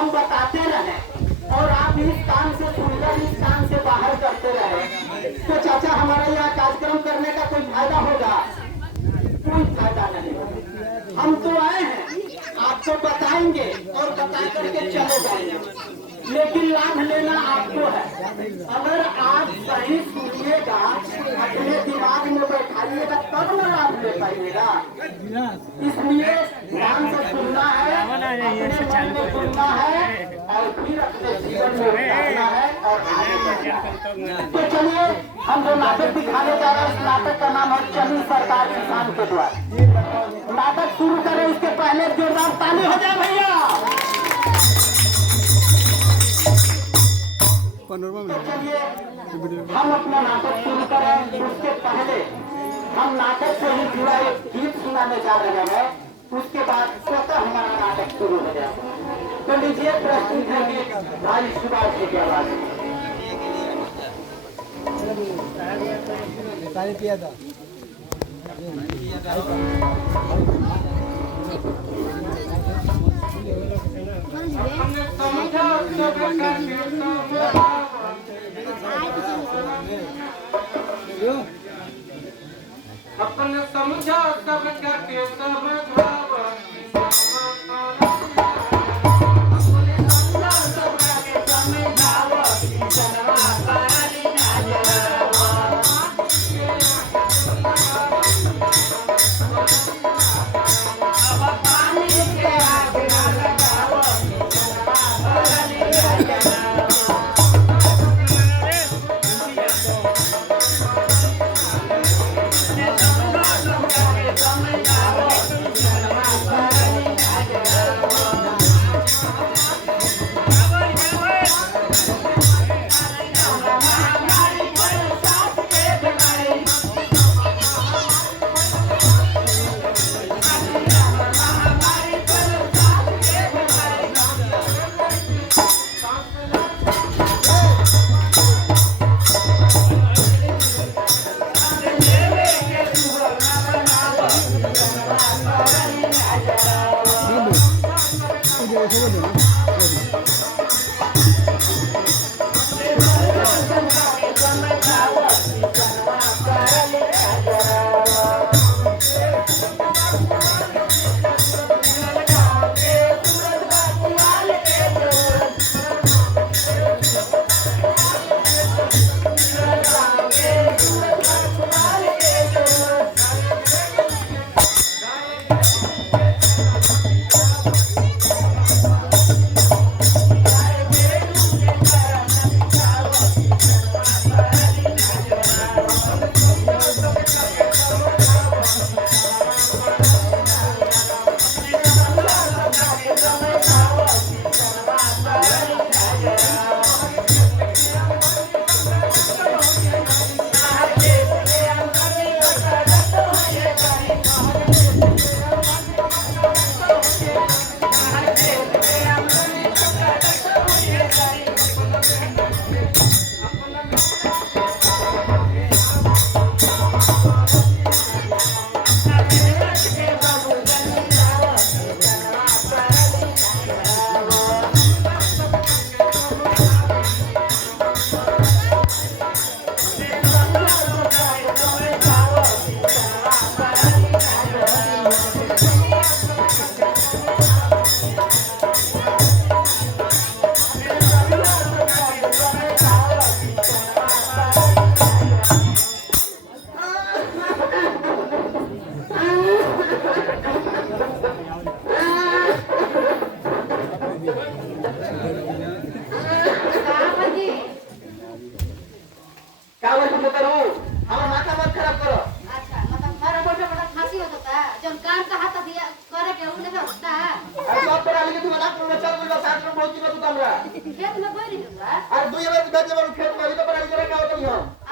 हम बताते रहे और आप इस काम से सुनकर इस काम से बाहर करते रहे तो चाचा हमारा यहाँ कार्यक्रम करने का कोई फायदा होगा? कोई फायदा नहीं। हम तो आए हैं आपको बताएंगे और बता करके चले जाएंगे, लेकिन लाभ लेना आपको है। अगर आप सही सुनिएगा, अपने दिमाग में बैठाइएगा तब ना लाभ ले पाइएगा। इसलिए ध्यान से सुनना है, अपने मन में सुनना है और फिर अपने जीवन में उतारना है और आगे बढ़ना है। तो चलिए हम जो नाटक दिखाने जा रहे हैं, इस नाटक का नाम है चली सरकार किसान के द्वारा। नाटक शुरू करें उसके पहले जोरदार ताली हो जाए भैया। तो चलिए हम अपना नाटक शुरू करें। उसके पहले हम नाटक से ही जुड़ा एक गीत सुनाने जा रहे हैं, उसके बाद स्वतः हमारा नाटक शुरू हो जाएगा। तो लीजिए प्रस्तुत है गीत भाई सुभाष जी की आवाज में। अपने समझा सब क्या के समझावा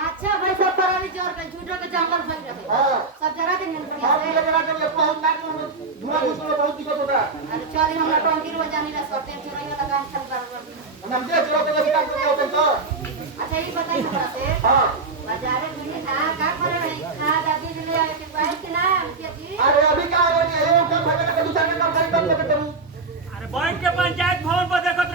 अच्छा भाई सब पराली जोर के झूठो के जंगल भर रहे सब जरा के नियंत्रण से बहुत नाक में धुआं घुसने बहुत दिक्कत होता है। अरे चल हमरा टंकी रोज जानी रह सकते हैं चोरी वाला काम चल कर हम दे चलो तो कभी काम करते होते तो अच्छा ये बताइए हमरा से हां बाजार में का करे रही खाद आदि ले आए के पास के ना मुखिया जी। अरे अभी क्या हो रही है वो काम भगत का दूसरा काम करे तब करूं। अरे बैंक के पंचायत भवन पर देखो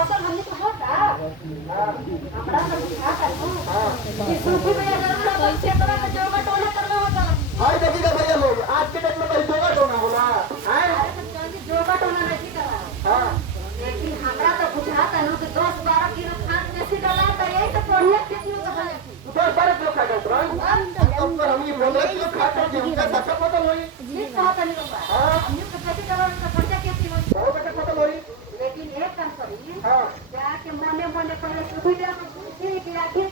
फसल हमने तो होता हमरा तो बुझा करू कि सूखी में जरूर अब क्षेत्र में जोगा टोला करना होता हाय देखिएगा भैया लोग आज के डेट में कोई जोगा टोना होला हैं अरे तो जल्दी जोगा टोला नहीं करा हां लेकिन हमरा तो बुझा करू कि 10-12 किलो खाद में से डाला तो यही तो बढ़िया खेती हो गया ऊपर पर जो खा गए तुरंत हम पर हम ये 15 किलो खाद कर गेहूं का सबका फसल होई ठीक कहा तनी बाबा हमने तो कैसे डाला तो बढ़िया खेती हो बहुत बेटा फसल होई लेकिन एक काम करी हां जाके मने मने पहले सूखी दे पूछी कि आखिर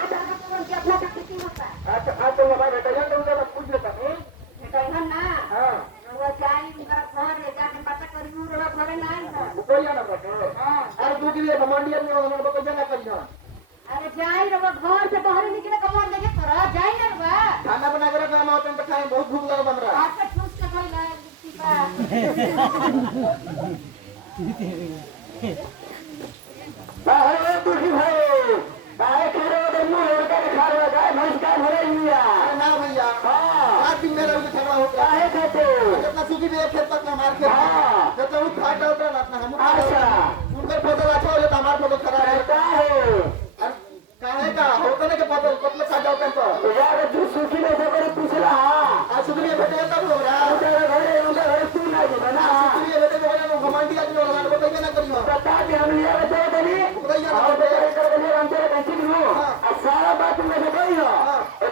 आज आगे कौन के अपना खेती होता है आज तो हमारा बेटा जान उनका मत पूछ लेता हूं कहन ना हां वो जाई उनका घर ले जाके पता करी वो घरे ना आई कोई ना बटे हां अरे तू के लिए मंडी में हम को जाना करी ना अरे जाई रे वो घर से बाहर निकले कमान देखे तोरा जाई ना बा खाना बना के रखा हम अपन पे खाए बहुत भूख लगा हमरा आज का ठूस के खाई ला अरे दुखी भाई बाय करे तो मुंह लड़का के खा रहा गाय भैंस का भरे लिया ना भैया हां रात दिन मेरा उसे झगड़ा हो गया है कहते कितना सूखी में एक खेत तक मार के हां तो तू खा डालता ना अपना हम अच्छा उनका फसल अच्छा हो जाता हमारा फसल खराब रहता है काहे का होता नहीं के फसल कतले खा जाओ तो यार तू सूखी में से करे पूछ रहा आ सूखी में बेटे तब हो रहा तेरे घरे तू ना जी ना सूखी में बेटे हो ना घमंडी आदमी वाला बताइए ना करियो बता दे हम ये बता देनी बताइए ना कर देनी हम तेरे कैसे नु आ सारा बात में से कहियो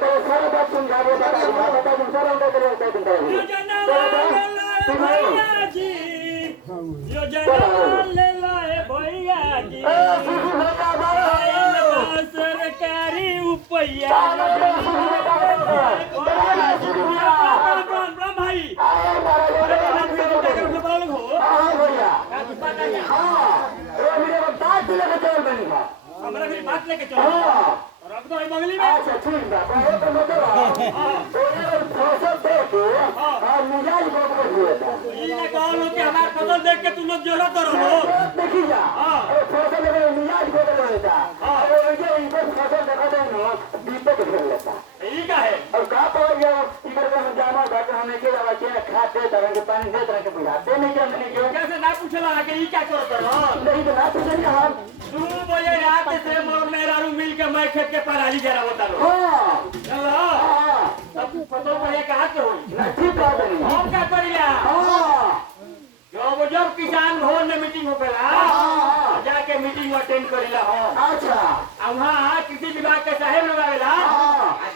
तो सारा बात समझाबो बता दूं सारा उनका करे होता तुम करे भैया जी योजना ले लाए भैया जी सरकारी उपैया भाई हमारा फिर बात लेके चलो रख दो बगली में अच्छा ठीक बा बहुत मतलब फसल देखो और मिजाज बहुत बढ़िया ये कहो कि हमारा फसल देख के तुम लोग जोड़ा करो लो देखी जा फसल में मिजाज बहुत बढ़िया और ये इनको फसल देखा दे नो दीपक खेल लेता यही का है और का पड़ गया इधर का जाना घाट हमें के दवा के खाते तरह के पानी दे तरह के बुझाते नहीं कि हमने क्यों कैसे ना पूछला कि ये क्या करो नहीं तो ना पूछे हम 2 बजे रात से मोर मेहरारू मिल के मैं खेत के पराली जरा होता लो हां चलो सब फसल पर कहा के होई ना ठीक बात नहीं हम क्या करिया हां जब किसान भवन में मीटिंग होखेला जाके मीटिंग अटेंड करिला हो अच्छा वहाँ कृषि विभाग के साहेब लोग आवेला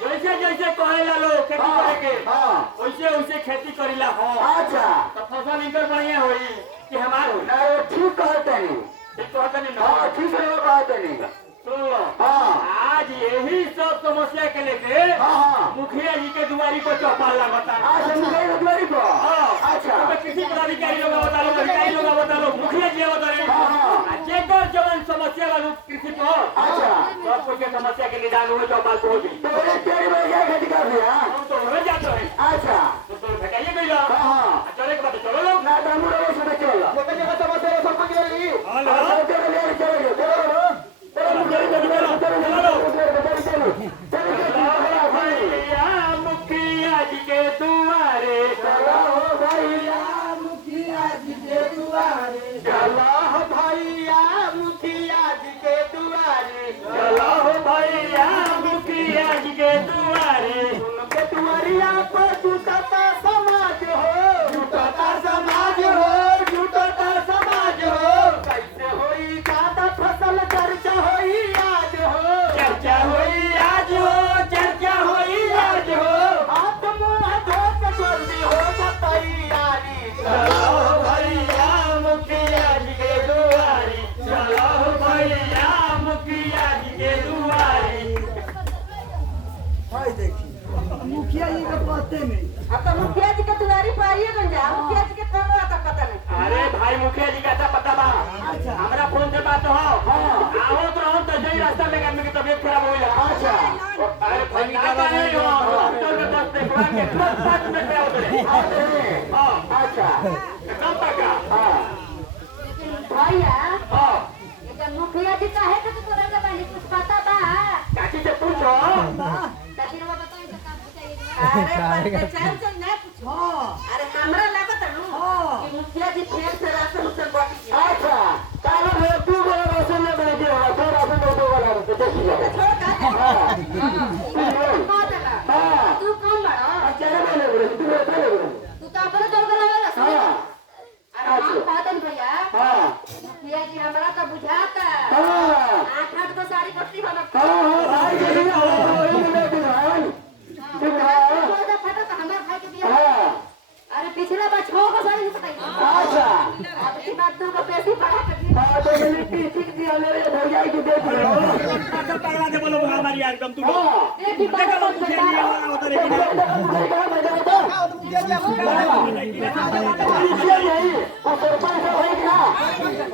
जैसे जैसे कहेला लोग खेती करे के वैसे वैसे खेती करिला हो अच्छा तो फसल इनकर बढ़िया होई कि हमार होई ना ठीक कहते नहीं ठीक कहते नहीं ना हां ठीक है कहते नहीं सुन लो हां आज यही सब समस्या के लेके मुखिया जी के दुआरी को चौपाल लगाता है आज मुखिया जी दुआरी को अच्छा तो किसी पदाधिकारी लोग बता लो अधिकारी लोग बता लो मुखिया जी बता रहे जेकर जवन समस्या वालू कृषि को अच्छा सब कुछ के समस्या के निदान हुए चौपाल को होगी तो ये तेरी में क्या खेती कर दिया हम तो हो जाते हैं अच्छा तो भेटाइए गई लो चले के बाद चलो लोग ना दामू रे से चलो ये जगह समस्या सब कुछ ले ली हेलो चलो मुखिया जी के दुआरे चलो भैया मुखिया जी के दुआरे चलो भैया मुखिया जी के दुआरे चलो भैया मुखिया जी के दुआरे उनके दुआरिया पर जुटता समाज हो जुटता समाज हो जुटता समाज हो कैसे होई ज्यादा फसल चर्चा होई आज हो चर्चा होई आज हो चर्चा होई आज हो हाथ मुंह धो के जल्दी हो तैयारी चलो भैया मुखिया जी के दुआरी चलो भैया मुखिया जी के दुआरी भाई देखिए मुखिया जी का पते नहीं अब तो मुखिया जी के दुआरी पाइए बन जा मुखिया जी के कौन आता पता नहीं अरे भाई मुखिया जी का पता बा हमरा फोन से बात हो आओ तो हम तो जई रास्ता में आदमी की तबीयत खराब हो गया अच्छा अरे भाई का नहीं हो डॉक्टर के पास देखवा के तुरंत 5 मिनट में आओ रे हां अच्छा कब तक लेकिन भैया हां ये मुखिया जी काहे के तोरा के बानी कुछ पता बा काकी से पूछो लेकिन वो बताई तो काम बताइए अरे पहचान से ना पूछो अरे हमरा लागत है कि मुखिया जी फेर से रास्ते में बाकी अच्छा काला है तू बोल टीचिंग दिया ले हो जाएगी देख लो। अच्छा पकड़ा दे बोलो हमारी एकदम तुम हाँ एक ही बात देखो मुझे नहीं आना होता रे नहीं सरपंच है ना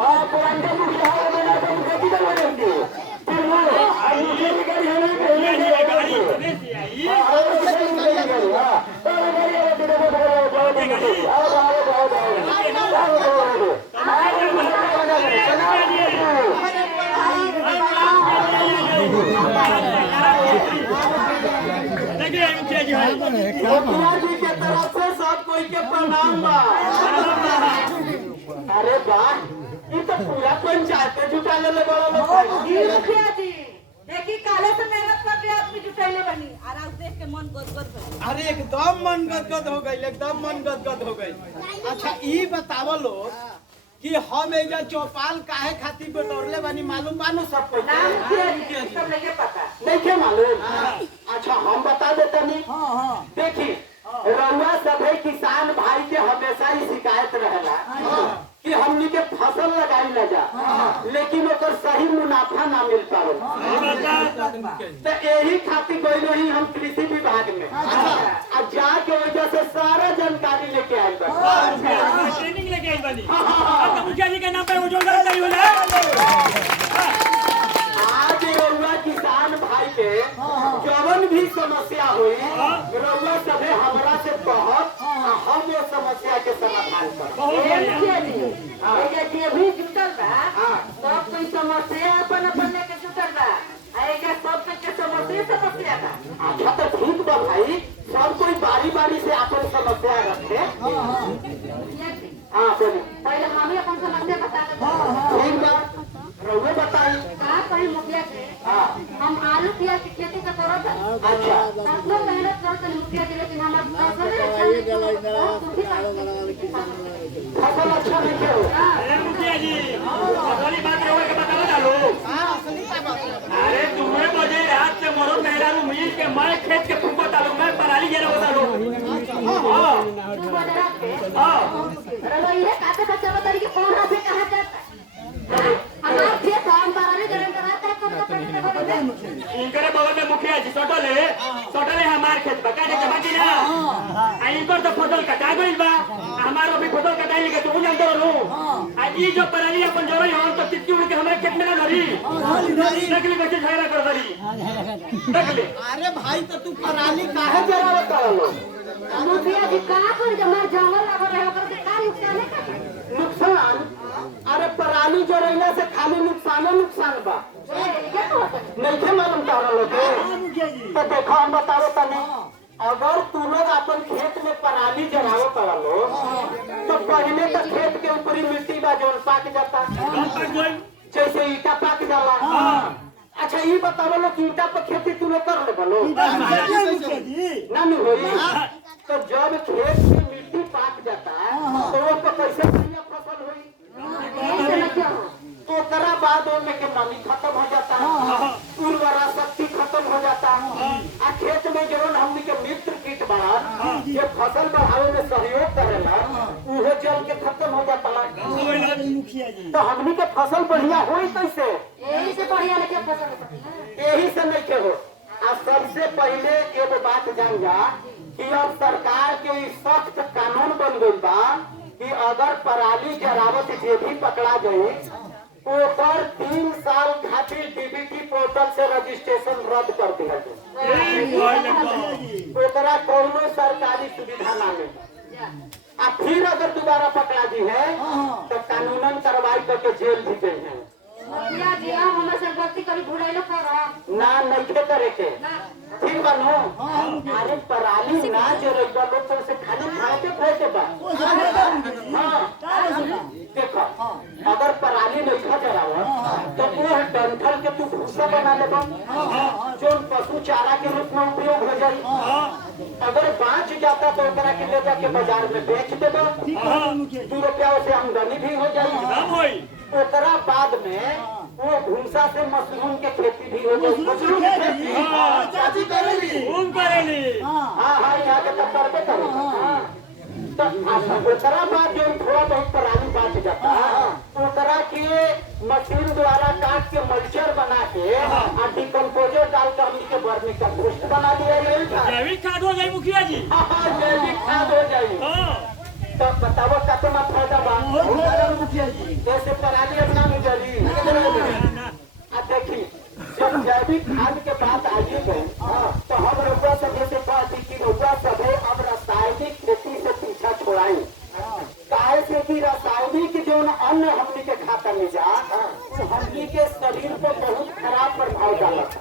हाँ पुराने मुखिया है मैंने तो मुझे किधर बनेंगे फिर वो मुझे भी गाड़ी है ना गाड़ी सुने से आई देखिए मुखिया जी मुखिया जी के तरफ से सब कोई के प्रणाम बा। अरे वाह ये तो पूरा पंचायत जुटा ले बड़ा लोग मुखिया जी देखी काले से मेहनत करके आदमी जुटाइले बनी और आज देख के मन गदगद भइल। अरे एकदम मन गदगद हो गई, एकदम मन गदगद हो गई। अच्छा ये बतावो लोग कि हम एजा चौपाल काहे खातिर बटोरले बानी मालूम बानू सब कोई? नाम मुखिया जी सब नहीं पता नहीं के मालूम। अच्छा हम बता देते नहीं। हाँ देखी रउआ सभी किसान भाई के हमेशा ही शिकायत रहेला कि हमनी के फसल लगाई न जा लेकिन ओकर सही मुनाफा ना मिल पावे। तो यही खातिर गइलो ही हम कृषि विभाग में आ जाके वजह से सारा जानकारी लेके आइल बा। ट्रेनिंग लेके आई बनी अब मुखिया जी के नाम पे वो जो जानकारी हो जाए आज रउआ किसान भाई के जवन भी समस्या हुई रउआ सभे हमरा से बहुत हम वो समस्या के समाधान कर ये भी जुटल बा सब कोई समस्या अपन अपन लेके जुटल बा आएगा सब के समस्या बा। अच्छा तो ठीक बा भाई सब कोई बारी बारी से अपन समस्या रखे। हाँ बोली पहले हम ही अपन समस्या बता देते ठीक बा रउआ बताई। का कहीं मुखिया से हम आलू प्याज की खेती का करत है। अच्छा सब मेहनत करते हैं मुखिया जी लेकिन हमार फसल अच्छा नहीं करो। अरे मुखिया जी असली बात रहुआ के बताओ डालो अरे तुम्हें मुझे रात से मरो मेहरा रू मिल के मैं खेत के फूको डालो मैं पराली जरा बता दो हां अरे ये काते बच्चा बता रही कि कौन हाथ से कहां जाता है हमार खेत हम पराली जरण कराता है कब इनकरे बगल में मुखिया जी सोटले हमार खेत बका के बाकी ना आ इनकर तो फसल कटा गइल बा हमारो भी फसल कटाई के तू जानतो रो आ ई जो पराली अपन जोरई हम तो तितकी उड़ के हमारे खेत में ना धरी देखली कैसे झगड़ा कर दरी देखली अरे भाई तो तू पराली काहे जरावत करो मुखिया जी कहां पर जमा जंगल लगा रहे ओकर से का नुकसान है नुकसान। अरे पराली जरैला से खाली नुकसान बा नहीं थे मालूम तारा लोग तो देखो हम बताओ तने अगर तू लोग अपन खेत में पराली जरावो करा लो तो पहले तो खेत के ऊपरी मिट्टी बा जो पाक जाता जैसे ईटा पाक जाला। अच्छा ये बताओ लो कि ईटा पर खेती तू लोग कर ले बोलो ना नहीं होई तो जब खेत में मिट्टी पाक जाता है तो वो पर कैसे बढ़िया फसल हुई तो ओकरा बाद में के नमी खत्म हो जाता है उर्वरा शक्ति खत्म हो जाता है आ खेत में जरूर हमनी के मित्र कीट बढ़ा ये फसल बढ़ावे में सहयोग करेला उहो जल के खत्म हो जाता है तो हमनी के फसल बढ़िया होई कैसे यही से बढ़िया लेके फसल यही से नहीं के हो। आ सबसे पहले एगो बात जान जा कि अब सरकार के सख्त कानून बन गई बा कि अगर पराली जरावत जे भी पकड़ा गई ओकर 3 साल खातिर डीबीटी पोर्टल से रजिस्ट्रेशन रद्द कर दिया जाए ओकरा कोनो सरकारी सुविधा ना मिले आ फिर अगर दोबारा पकड़ा दी है तो कानूनन कार्रवाई करके जेल भी गई है। मुखिया जी हम हमें से गलती कभी भुलाइलो कर ना नहीं करे के ठीक बनो। अरे पराली ना जो रही लोग तो उसे खाली खाते खाते बा देखो अगर पराली नहीं खा जरावा तो वो डंठल के तू भूसा बना ले जो पशु चारा के रूप में उपयोग हो जाए। अगर बाँच जाता तो ओकरा के ले जाके बाजार में बेच देबो 2 रुपया से आमदनी भी हो जाए। ओकरा बाद में वो भूसा से मशरूम के खेती भी हो जाए। मशरूम की खेती हाँ यहाँ के तब करते करें तो ओकरा बाद जो थोड़ा बहुत पराली बाँच जाता ओकरा के मशीन द्वारा काट के मल्चर बना के और डिकम्पोजर डालकर हमनी के वर्मी कंपोस्ट बना दिया गया था। जैविक खाद हो जाए मुखिया जी। हाँ, जैविक खाद हो जाए। हाँ तो बताओ कितना फायदा बा मुखिया जी। जैसे पराली अपना में जली देखी जब जैविक खाद के बात आइए गई तो हम रउआ सब जैसे कहती कि रउआ सब अब रासायनिक खेती से पीछा छोड़ाई। काहे से कि रासायनिक जो अन्न हमनी के खाता में जा हमनी के शरीर पर बहुत खराब प्रभाव डालता।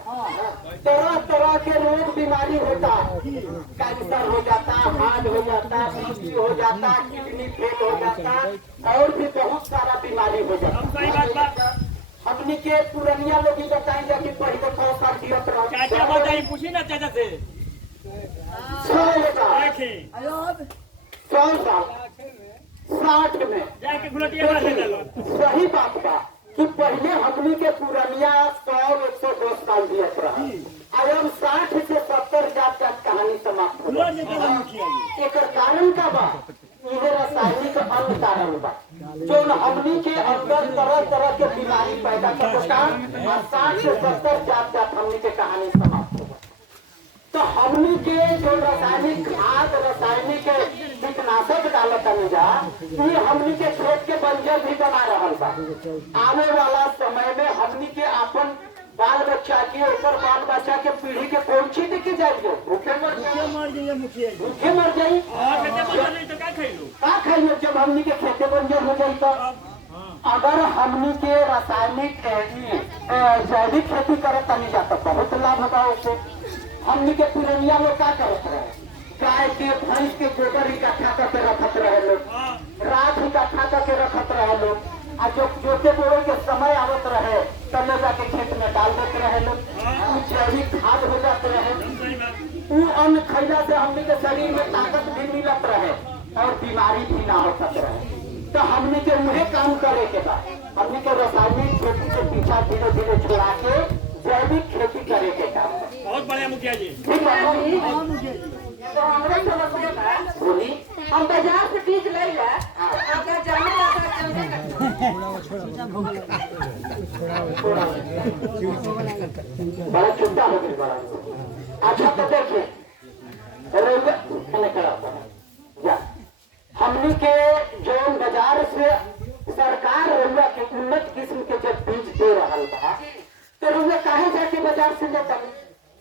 तरह तरह के रोग बीमारी होता, कैंसर हो जाता, हार्ट हो जाता, बीपी हो जाता, किडनी फेल हो जाता और भी बहुत सारा बीमारी हो जाता। हमनी के पुरनिया लोग बताएंगे कि पहले 100 साल जियत रहो। चाचा बताइए, पूछी ना चाचा से। 100 साल 60 में जाके गुलटिया मार दे। सही बात बा कि पहले हमनी के पुरनिया 100-110 साल जियत रहे। अब 60 से 70 जात कहानी समाप्त हो गई। एक कारण का बा ये रासायनिक अन्न कारण बा जो हमनी के अंदर तरह तरह के बीमारी पैदा करता और 60 से 70 जात हमनी के कहानी समाप्त हो गई। तो हमनी के जो रासायनिक खाद रासायनिक कीटनाशक डालता जा ये हमनी के खेत के बंजर भी बना रहा बा। आने वाला समय में हमनी के अपन बाल बच्चा के ऊपर बाल बच्चा के पीढ़ी के कौन चीज देखे जाएंगे? भूखे मर जाइए मुखिया, भूखे मर जाइए। का खाइए जब हमनी के खेते बंजर हो जाए? तो अगर हमनी के रासायनिक जैविक खेती करत नहीं जाता बहुत लाभ होगा उससे। हमनी के पुरनिया लोग क्या करते रहे? गाय के भैंस के गोबर इकट्ठा करके रखत रहे लोग, राख इकट्ठा करके रखत रहे लोग और जो जोते बोए के समय आवत रहे तब ले जाके खेत में डाल देते रहे लोग। जैविक खाद हो जाते रहे। वो अन्न खैला से हमनी के शरीर में ताकत भी मिलत रहे और बीमारी भी ना हो सकते रहे। तो हमनी के उन्हें काम करे के बाद हमनी के रासायनिक खेती के पीछा धीरे धीरे छुड़ा के जैविक खेती करे के काम। बहुत बढ़िया मुखिया जी। ठीक है तो हमरा समझ में बोली हम बाजार से बीज ले ला अगर जाने बड़ा चिंता हो गई बड़ा। अच्छा तो देखिए हमनी के जो बाजार से सरकार रउआ के उन्नत किस्म के जब बीज दे रहा बा तो रउआ काहे जाके बाजार से लेता?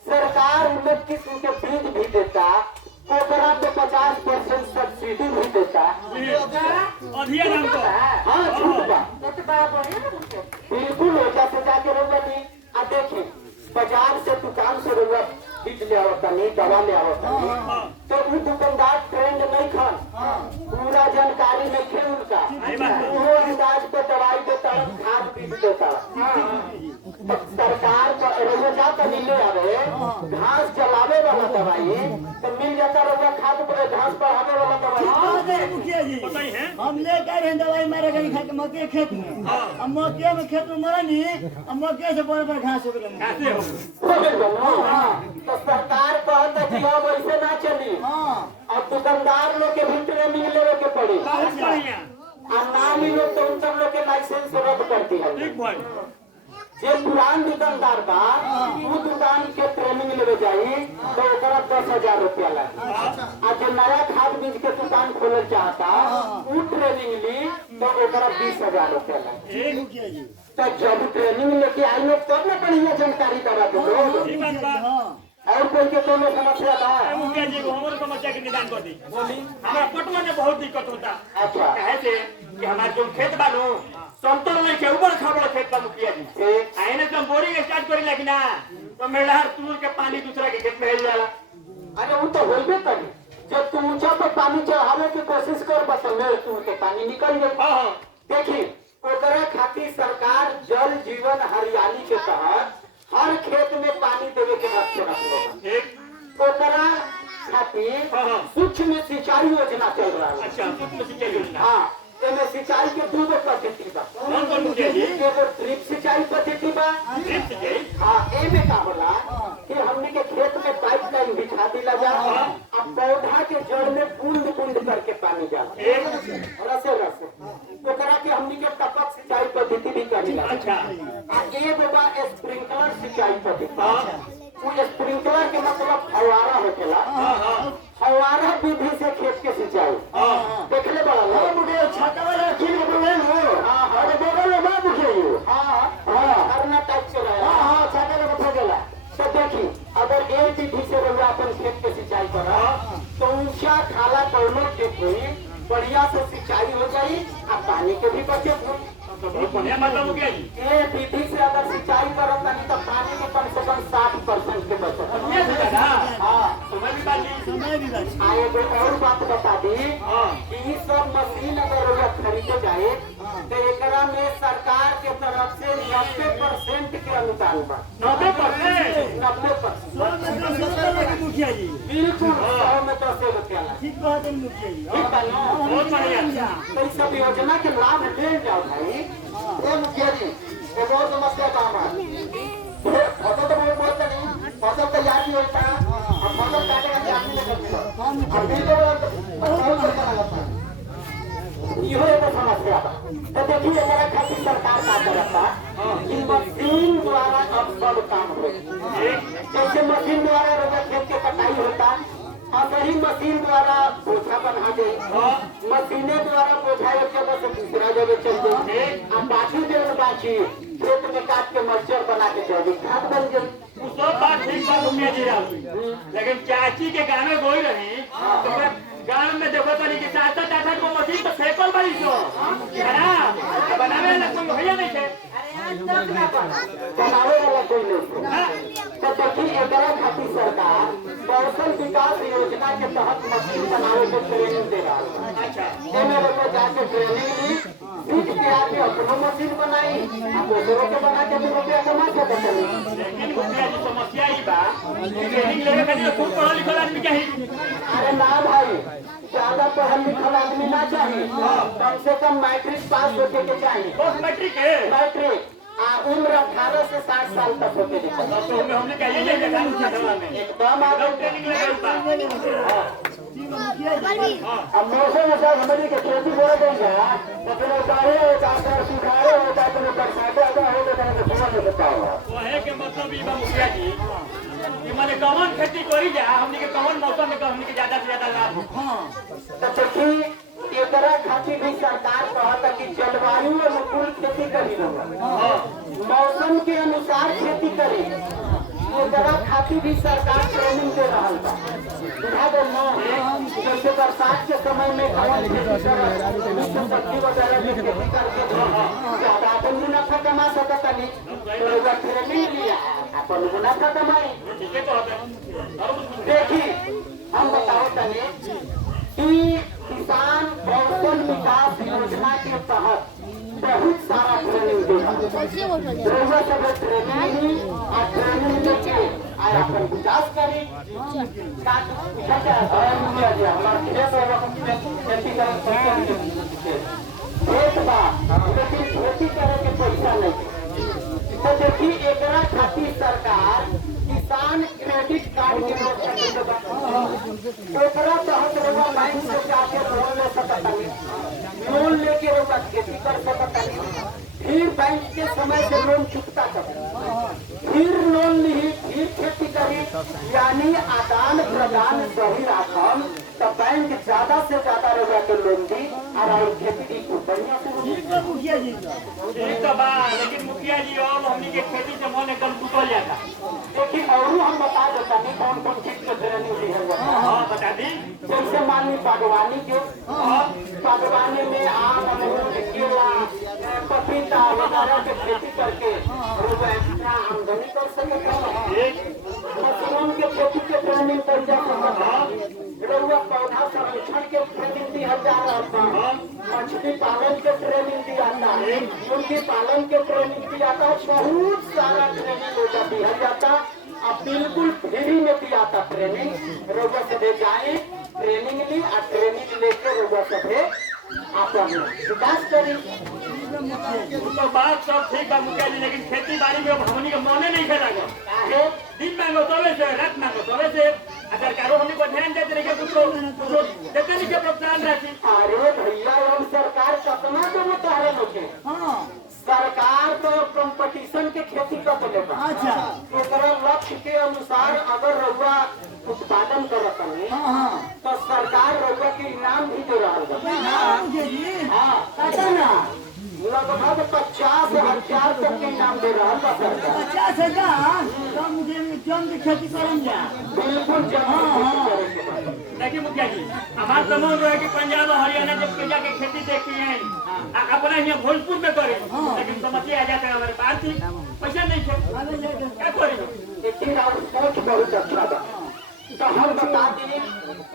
सरकार उन्नत किस्म के बीज भी देता, ओकरा पे 50% सब्सिडी भी देता। अधिया नाम तो हाँ छूट बा तो बड़ा बढ़िया ना मुझे। बिल्कुल ओजा से जाके रउआ ली। आ देखिए बाजार से दुकान से रउआ बीज ले आवता नहीं, दवा ले आवता नहीं तो वो दुकानदार ट्रेंड नहीं खान पूरा जानकारी नहीं थे उनका। वो अंदाज पे दवाई देता, खाद बीज देता। सरकार का रउआ जाता मिले आवे घास जलावे वाला दवाई तो मिल जाता, रउआ खाद घास बढ़ावे वाला दवाई। मुखिया जी बताइए हैं? हम ले गए हैं दवाई मारे गई खा के मक्के खेत में। अब मक्के में खेत में मरा नहीं, अब मक्के से बड़ घास हो गए। कैसे हो? तो सरकार कहता कि अब ऐसे ना चली। अब दुकानदार लोग के भी ट्रेनिंग लेवे के पड़ी बहुत बढ़िया। और ना मिले तो उन सब लोग के लाइसेंस रद्द करती है। ठीक भाई। जे पुरान दुकानदार बा वो दुकान के ट्रेनिंग लेवे जाई तो ओकरा 10,000 रुपया लगे। आ जो नया खाद बीज के दुकान खोलल चाहता वो ट्रेनिंग ली तो ओकरा 20,000 रुपया लगे। तो जब ट्रेनिंग लेके आई लोग तब ना बढ़िया जानकारी दवा दो लोग। ठीक बात बा। और कोई के कोनो समस्या बा? मुखिया जी को हमारे समस्या के निदान कर दी। बोली हमारा पटवा में बहुत दिक्कत होता। अच्छा कहे थे कि हमारे जो खेत बानो समतल नहीं के ऊपर खाबड़ खेत बा मुखिया जी। आइने तो बोरिंग स्टार्ट करी लगी ना तो मेलहर तूर के पानी दूसरा के खेत में हेल जाला। अरे वो तो होइबे करी। जब तू ऊंचा पे पानी चढ़ावे की कोशिश कर बस मेल तूर के पानी निकल गई। हां हां देखिए ओकरा खातिर सरकार जल जीवन हरियाली के तहत हर खेत में पानी देवे के लक्ष्य रखलो। एक ओकरा खातिर सूक्ष्म सिंचाई योजना चल रहा है। अच्छा सूक्ष्म सिंचाई योजना। हाँ एमे सिंचाई के 2 पद्धति बा। कौन मुखिया जी? एगो ड्रिप सिंचाई पद्धति बा। ड्रिप सिंचाई? हाँ एमे का होला कि हमने के खेत में पाइपलाइन बिछा दिला जा अब पौधा के जड़ में बूंद बूंद करके पानी जाला रसे रसे। ओकरा के हमने के टपक सिंचाई पद्धति खेती करी। अच्छा आ एगो बा स्प्रिंकलर सिंचाई पद्धति। हाँ वो स्प्रिंकलर के मतलब फव्वारा होखेला। हाँ फव्वारा विधि से खेत के सिंचाई हाँ देखले बड़ा ना मुझे छाता वाला चीज बोले हो। हां अरे बगल में बात बुझियो। हां हां करना टाइप से रहा। हां हां छाता लगा फगेला। तो देखी अगर एक विधि से रउआ अपन खेत के सिंचाई करा तो ऊंचा खाला कौनो खेत हुई बढ़िया से सिंचाई हो जाई आ पानी के भी बचत हो। तो बहुत बढ़िया मतलब हो गया जी। ये विधि से अगर सिंचाई करो तनी तो पानी की कम से कम 60% के बचत हो। ये है ना हाँ समय भी बाजी एगो और बात बता दी हाँ कि ई सब मशीन अगर रउआ खरीदे जाए तो एकरा में सरकार के तरफ से 90% के अनुदान बा। 90%। 90% मुखिया जी बिल्कुल 100 में 10 रुपया ला। ठीक बात है मुखिया जी। ठीक बा ना? बहुत बढ़िया। तो इस सब योजना के लाभ ले जाओ भाई। ए मुखिया जी एक और समस्या काम है। फसल तो बहुत बहुत नहीं फसल तैयार नहीं होता अब फसल काटे का आदमी नहीं करता अब बिल तो बहुत पैसा लगता है। इहो एगो समस्या बा। तो देखिए मेरा खातिर सरकार का करता कि मशीन द्वारा अब सब काम हो। जैसे मशीन द्वारा रोजा खेत के कटाई होता और वही मशीन द्वारा बोझा बना दे। मशीने द्वारा बोझा एक जगह से दूसरा जगह चल जाए और बाकी जो बाकी खेत में काट के मर्चर बना के जैविक खाद बन जाए। वो सब बात ठीक बात मुखिया जी राव। लेकिन चाची के गाँव में गोई रही तो पूरा गाँव में देखो तनी कि चाचा चाचा को मशीन तो फेंकल बड़ी सो है ना बनावे वाला कोई भैया नहीं थे। बनावे वाला कोई नहीं। तो देखिए एकरा खातिर सरकार कौशल विकास योजना के तहत मशीन बनावे के ट्रेनिंग दे रहा है। अच्छा एमे लोग जाके ट्रेनिंग ली सीख के आके अपनो मशीन बनाई और दूसरों के बना के 2 रुपया कमा के चली। लेकिन मुखिया जी समस्या ही बा ट्रेनिंग लेवे खातिर खूब पढ़ल लिखल आदमी चाहिए। अरे ना भाई ज्यादा पढ़ल लिखल आदमी ना चाहिए कम से कम मैट्रिक पास होके के चाहिए। बस मैट्रिक के मैट्रिक उम्र 18 से 60 साल तक होके के चाहिए। तो हमने कहिए जाइए गाँव में एकदम आगे ट्रेनिंग लेवे बा। अब मौसम ऐसा हमारी के खेती बोला जाएगा तो फिर उतारे होता है सुखारे होता है तो बरसाते आता है तो तो समझ नहीं सकता होगा। कहे के मतलब ई बा मुखिया जी कि माने कौन खेती करी जा हमनी के कौन मौसम में हमनी के ज्यादा से ज्यादा लाभ हो। तो देखिए एकरा खातिर भी सरकार कहता कि जलवायु अनुकूल खेती करी मौसम के अनुसार खेती करी। एकरा खातिर भी सरकार ट्रेनिंग दे रहा बा। बुझा दो ना जैसे बरसात के समय में कौन खेती सब्जी वगैरह की खेती करके ज्यादा अपन मुनाफा कमा सकता नहीं तो ट्रेनिंग लिया अपन मुनाफा कमाई। ठीक है तो देखिए हम बताओ तने कि किसान कौशल विकास योजना के तहत बहुत सारा ट्रेनिंग दे रहा है। सब ट्रेनिंग ली और ट्रेनिंग लेके आया अपन विकास करी एक बात लेकिन खेती करे के पैसा नहीं। तो देखिए एकरा खातिर सरकार किसान क्रेडिट कार्ड के ओकरा तहत रउआ बैंक से जाके लोन ले सकता नहीं। लोन लेके रउआ खेती कर सकता नहीं। फिर बैंक के समय से लोन चुकता कर फिर लोन ली फिर खेती करी यानी आदान प्रदान सही राखम तो बैंक ज्यादा से ज्यादा रउआ के लोन दी और खेती की खूब बढ़िया से होगी। मुखिया जी ठीक तो बा लेकिन मुखिया जी अब हमनी के खेती से मन एकदम टूटल जाता। देखिए और हम बता देता नहीं कौन कौन चीज के ट्रेनिंग ली है। हाँ बता दी। जैसे मान ली बागवानी के बागवानी में आम अमरूद केला पपीता वगैरह की खेती करके लोग एक्स्ट्रा आमदनी कर सकते हैं। मशरूम के खेती के ट्रेनिंग कर जा सकता है। रउआ पौधा संरक्षण के ट्रेनिंग दिया जा रहा है। मछली पालन के ट्रेनिंग दिया जाता है। मुर्गी पालन के ट्रेनिंग दिया जाता है। बहुत सारा ट्रेनिंग हो जाती है जाता अब बिल्कुल फ्री में दिया था ट्रेनिंग। रउआ सभे जाए ट्रेनिंग ली और ट्रेनिंग लेके रउआ सभे अपन विकास करी। तो बात सब ठीक बा मुखिया जी लेकिन खेती बाड़ी में अब हमनी के मने नहीं खेला दिन मांगो तबे से रात मांगो तबे से सरकारों हमनी को ध्यान देते रहे कुछ देते नहीं के प्रोत्साहन राशि। अरे भैया हम सरकार कितना देव तारे लोग सरकार तो कंपटीशन के खेती कर देले बा। अच्छा एकरा लक्ष्य के अनुसार अगर रउआ उत्पादन करत हनी तो सरकार रउआ के इनाम भी दे रहल बा। हाँ पता ना लगभग 50,000 तक के इनाम दे रहल बा सरकार। 50,000 तो मुझे जम की खेती करम जा बिल्कुल जमा करे के बा। देखिए मुखिया जी, हमार तो मन रहे कि पंजाब और हरियाणा जब के जाके खेती देखी है अपना यहाँ भोजपुर में करे, लेकिन समस्या आ जाता है हमारे पास ही पैसा नहीं थे, क्या करेंगे? लेकिन आप सोच बहुत अच्छा बा। तो हम बता दें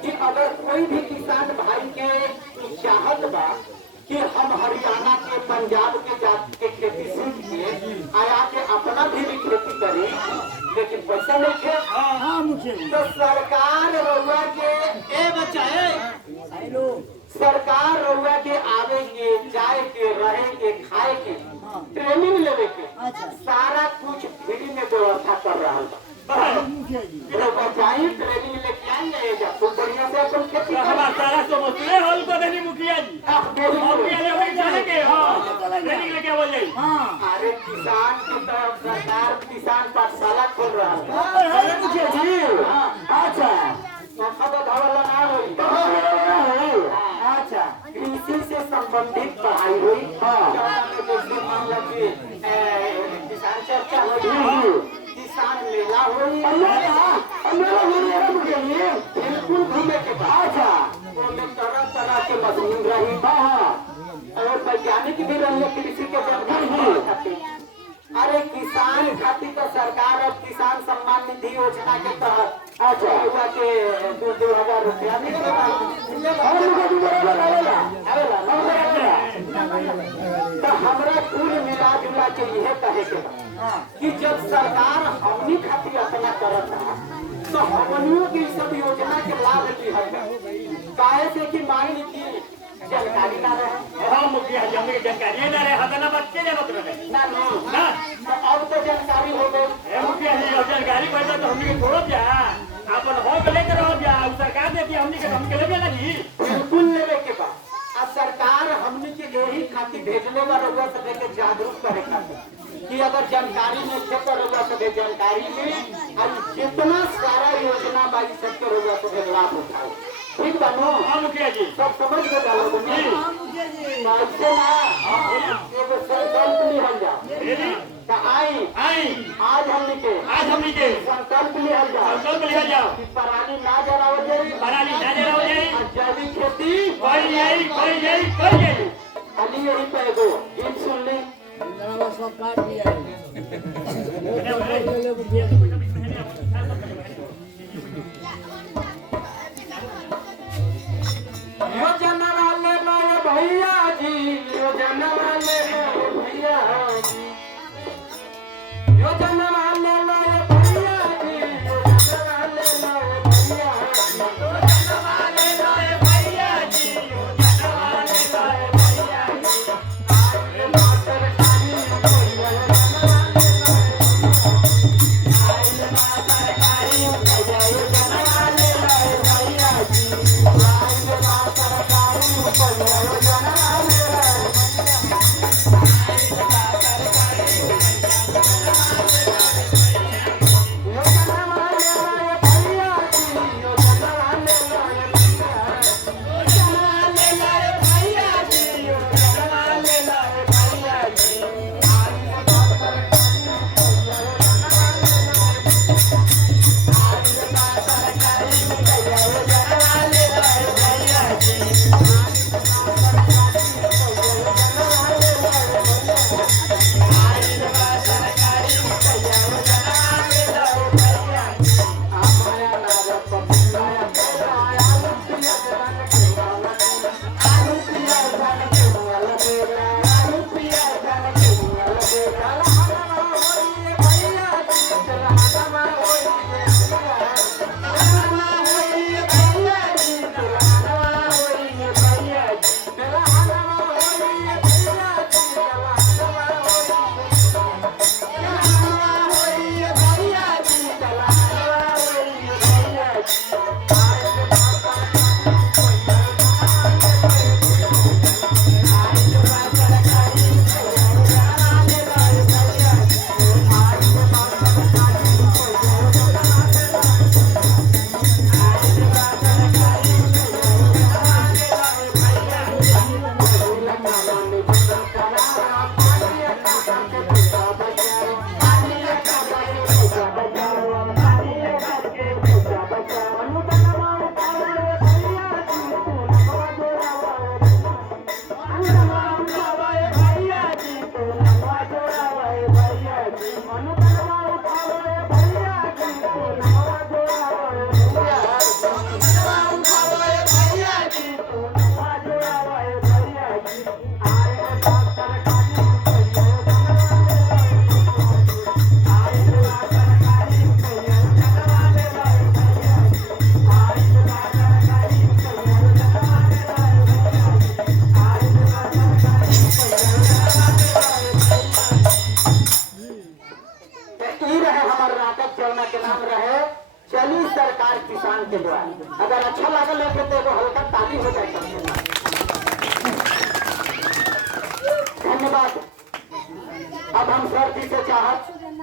कि अगर कोई भी किसान भाई के चाहत बा कि हम हरियाणा के पंजाब के जात के खेती सीख के आया के अपना भी खेती करी, लेकिन पैसा नहीं थे, तो सरकार रउआ के बच्चा सरकार रउआ के आवे के जाए के रहे के खाए के ट्रेनिंग लेवे के सारा कुछ फ्री में व्यवस्था कर रहा बा। रउआ जाई ट्रेनिंग लेके आइए जा खूब बढ़िया से अपन खेती हमारा सारा समस्या हल कर देनी मुखिया जी। मुखिया जी वही जाने के ट्रेनिंग लेके बोल जाई। अरे किसान की तरफ सरकार किसान पाठशाला खोल रहा है। अच्छा धावला ना हुई। अच्छा कृषि से संबंधित पढ़ाई हुई। जैसे मान लो कि किसान चर्चा हुई, किसान मेला हुई, बिल्कुल घूमे के बाद तरह तरह के मशीन रही और वैज्ञानिक भी रही कृषि के जानकारी। अरे किसान खातिर तो सरकार और किसान सम्मान निधि योजना के तहत हुआ के 2,000 रुपया तो हमरा कुल मिला जुला के यह कहे के कि जब सरकार हमनी खातिर अपना करत है तो हमनियों की सब योजना के लाभ लिहल काहे से कि मान लीजिए जानकारी ना रहे। हाँ मुखिया जी, हमें जानकारी ना रहे, हदना बच्चे जानत रहे ना ना, अब तो जानकारी हो गई। मुखिया जी अब जानकारी पड़ता तो हमने छोड़ो जा अपन हो के लेकर रहो जा, सरकार देती हमने के हम के लेबे लगी। बिल्कुल लेवे के बा। आ सरकार हमनी के यही खातिर भेजले बा रउआ सब के जागरूक करे खातिर कि अगर जानकारी में थे तो रउआ सब जानकारी में और जितना सारा योजना बा ई सब के रउआ सब लाभ उठाओ। ठीक बा नो? हाँ मुखिया जी, सब समझ गए डालो जी ऐसे ना एगो संकल्प लिहल जा तो आई आज हमनी के संकल्प लिहल जा कि पराली ना जलावल जाई, पराली ना जलावल जाई, जैविक खेती कोई जाई। खाली यही पे एगो गीत सुन ली। योजना वाले लाए भैया जी, योजना वाले लाए भैया जी, योजना वाले लाए भैया जी, योजना वाले लाए भैया जी, योजना वाले लाए भैया जी, योजना वाले लाए भैया जी, आए मास्टर कारी भैया योजना वाले लाए, आए मास्टर कारी भैया योजना वाले लाए भैया जी, आए मास्टर कारी भैया योजना वाले लाए, आए मास्टर कारी भैया योजना वाले तो ई रहे हमारे नाटक चलना के नाम रहे चली सरकार किसान के द्वार। अगर अच्छा लागल है तो एगो हल्का ताली हो जाए।